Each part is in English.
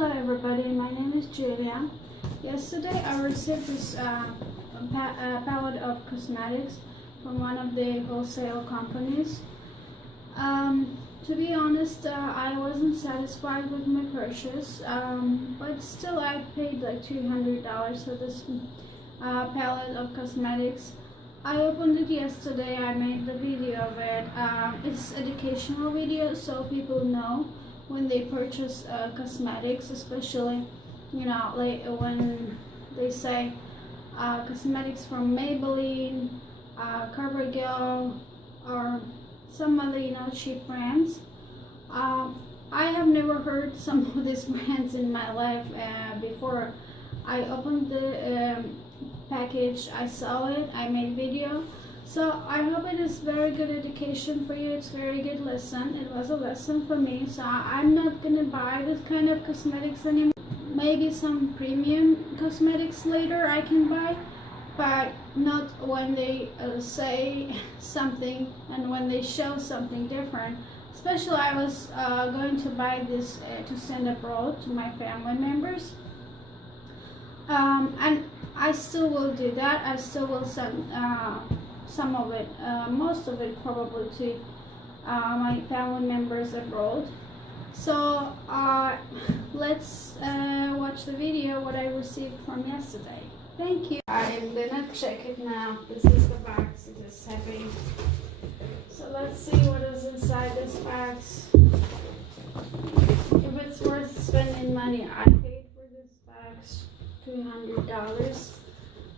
Hello everybody, my name is Julia. Yesterday I received this palette of cosmetics from one of the wholesale companies. To be honest, I wasn't satisfied with my purchase, but still I paid like $200 for this palette of cosmetics. I opened it yesterday, I made the video of it. It's educational video so people know when they purchase cosmetics, especially, you know, like when they say cosmetics from Maybelline, Covergirl, or some other, you know, cheap brands. I have never heard some of these brands in my life before. I opened the package, I saw it, I made video. So I hope it is very good education for you. It's very good lesson. It was a lesson for me. So I'm not gonna buy this kind of cosmetics anymore. Maybe some premium cosmetics later I can buy, but not when they say something and when they show something different. Especially I was going to buy this to send abroad to my family members. And I still will do that. I still will send some of it, most of it probably to my family members abroad. So let's watch the video what I received from yesterday. Thank you. I am gonna check it now. This is the box. It is heavy. So let's see what is inside this box. If it's worth spending money, I paid for this box $200.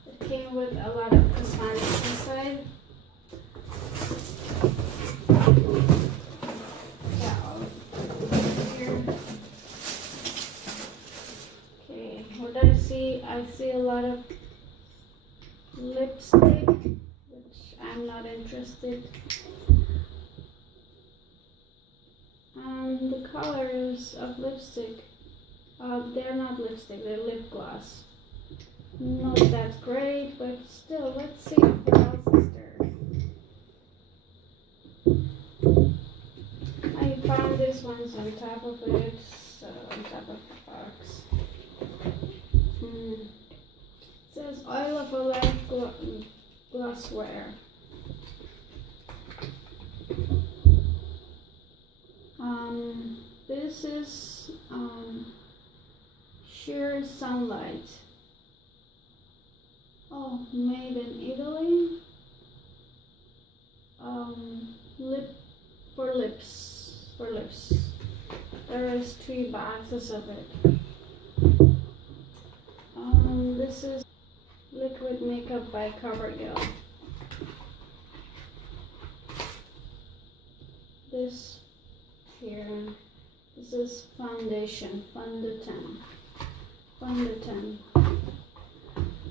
It came with a lot of cosmetics inside. Yeah, here. Okay, what I see? I see a lot of lipstick, which I'm not interested. The colors of lipstick, they're not lipstick, they're lip gloss. Not that great, but still, let's see what else is there. I found this one's on top of it, so on top of the box. It says oil of a life glassware. This is sheer sunlight. Oh, made in Italy. For lips. There is 3 boxes of it. This is liquid makeup by Covergirl. This here. This is foundation, fondant.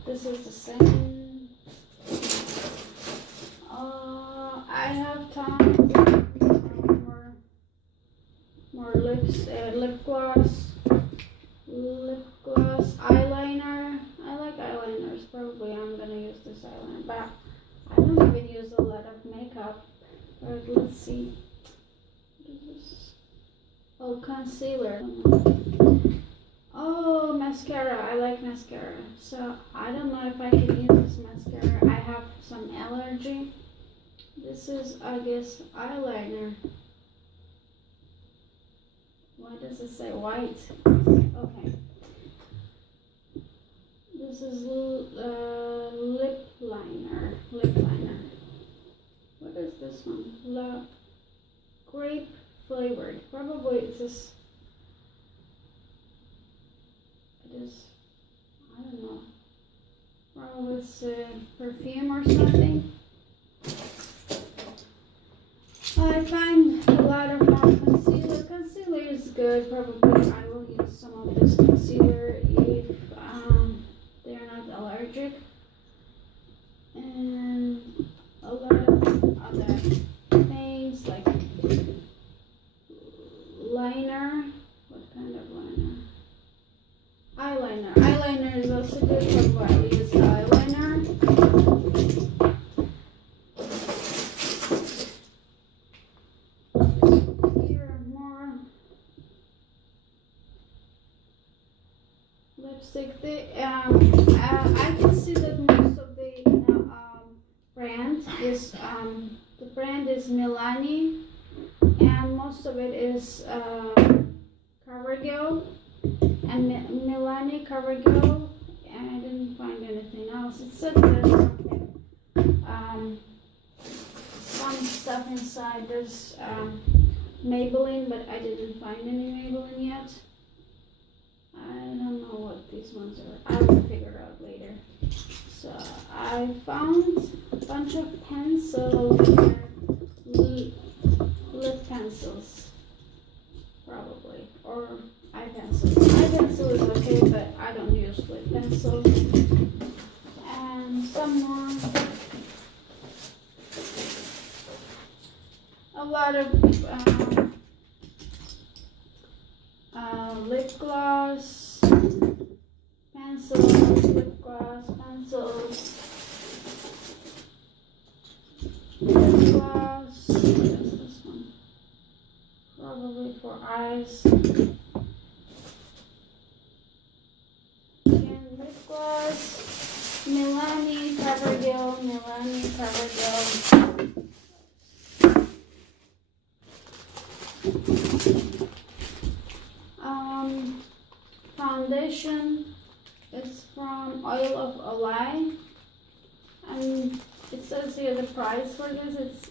This is the same. I have tons more lips, lip gloss, eyeliner. I like eyeliners. Probably I'm gonna use this eyeliner, but I don't even use a lot of makeup. But let's see. What is this? Oh, concealer. Oh, mascara. I like mascara. So I don't know if I can use this mascara. I have some allergy. This is, I guess, eyeliner. What does it say? White. Okay. This is lip liner. What is this one? Grape flavored. Probably it's this. It is. I don't know. Probably it's perfume or something. I find a lot of concealer. Concealer is good. Probably I will use some of this concealer if they are not allergic. And a lot of other things like liner. What kind of liner? Eyeliner. Eyeliner is also good. Probably I will use the eyeliner. Here are more lipstick. I can see that most of the brand is the brand is Milani, and most of it is Covergirl and Milani Covergirl. And I didn't find anything else. It said there's something, some stuff inside. There's Maybelline, but I didn't find any Maybelline yet. I don't know what these ones are. I will figure it out later. So I found a bunch of pencils. Lip pencils, probably, or eye pencil. Eye pencil is okay, but I don't use lip pencil. And some more. A lot of lip gloss, pencils, lip gloss, pencils, lip gloss. What is this one? Probably for eyes. Again, lip gloss, Milani Covergirl, Milani Covergirl. Foundation. It's from Oil of Olay, and it says here the price for this. It's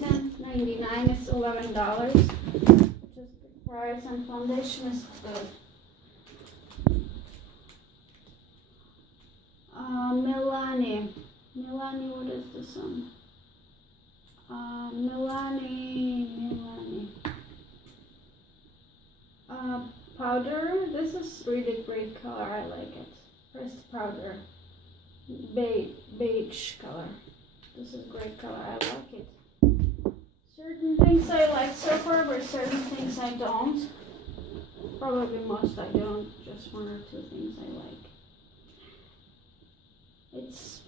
$10.99. It's $11, which is the price, and foundation is good. Milani. What is this one? Milani. Powder. This is really great color. I like it. Pressed powder. Beige color. This is great color. I like it. Certain things I like so far, but certain things I don't. Probably most I don't. Just one or two things I like. It's